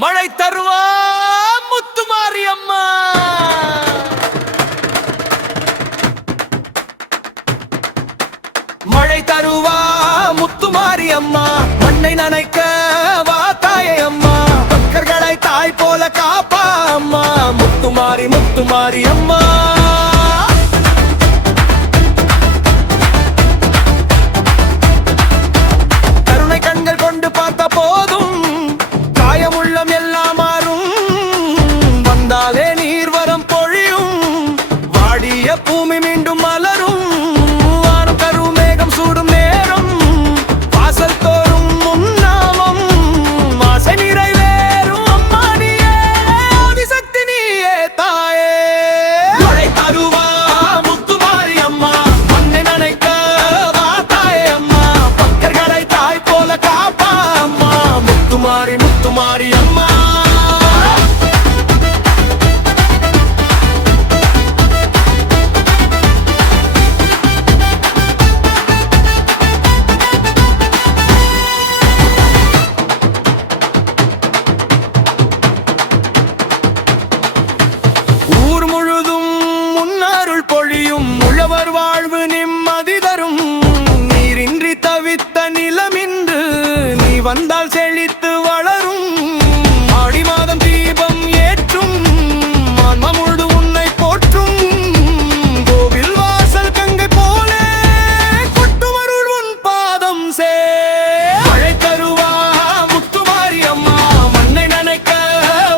மழை தருவா முத்துமாரி அம்மா. மழை தருவா முத்துமாரி அம்மா, மண்ணை நனைக்க வா தாயே அம்மா, பக்தர்களை தாய் போல காப்பா அம்மா, முத்துமாரி முத்துமாரி அம்மா. கருணை கண்கள் கொண்டு பார்த்த போதும் காயமுள்ளம் எல்லாம் மாறும், வந்தாலே நீர்வரம் பொழியும், வாடிய பூமி மீண்டும் மலரும், வானம் கருமேகம் சூடும் நேரம், வாசல் தோறும் உன்னாமம், ஆசை நிறைவேறும் அம்மா நீயே, ஆதிசக்தி நீயே தாயே. மழை தருவா முத்துமாரி அம்மா, மண்ணை நனைக்க வா தாயே அம்மா, பக்தர்களை தாய் போல காப்பா அம்மா, முத்துமாரி முத்துமாரி அம்மா. ஊர் முழுதும் முன்னாருள் பொழியும், உழவர் வாழ்வு நிம்மதி தரும், நீரின்றி தவித்த நிலமின்று நீ வந்தால் செழித்து வளரும், ஆடி மாதம் தீபம் ஏற்றும், ஆன்மா முழுது உன்னை போற்றும், கோவில் வாசல் கங்கை போலே கொட்டுமருள் உன் பாதம் சே. மழை தருவா முத்துமாரி அம்மா, மண்ணை நனைக்க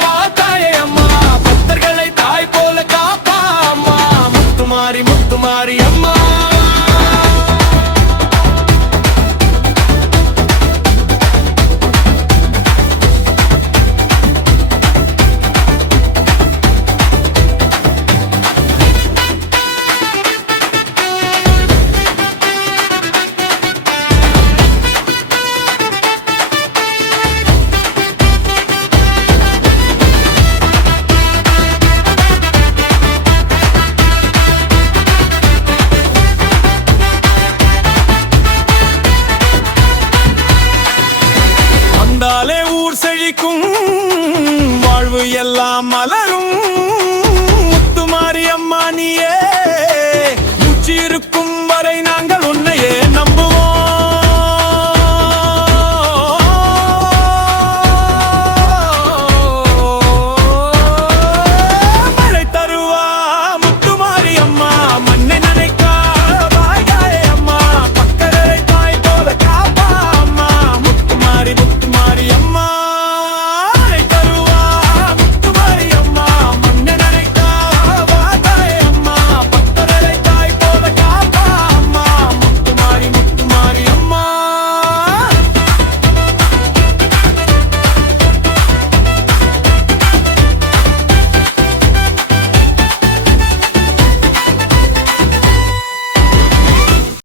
வா தாயே அம்மா, பக்தர்களை தாய் போல காப்பா அம்மா, முத்துமாரி முத்துமாரி அம்மா. வந்தாலே ஊர் செழிக்கும், வாழ்வு எல்லாம் மலர்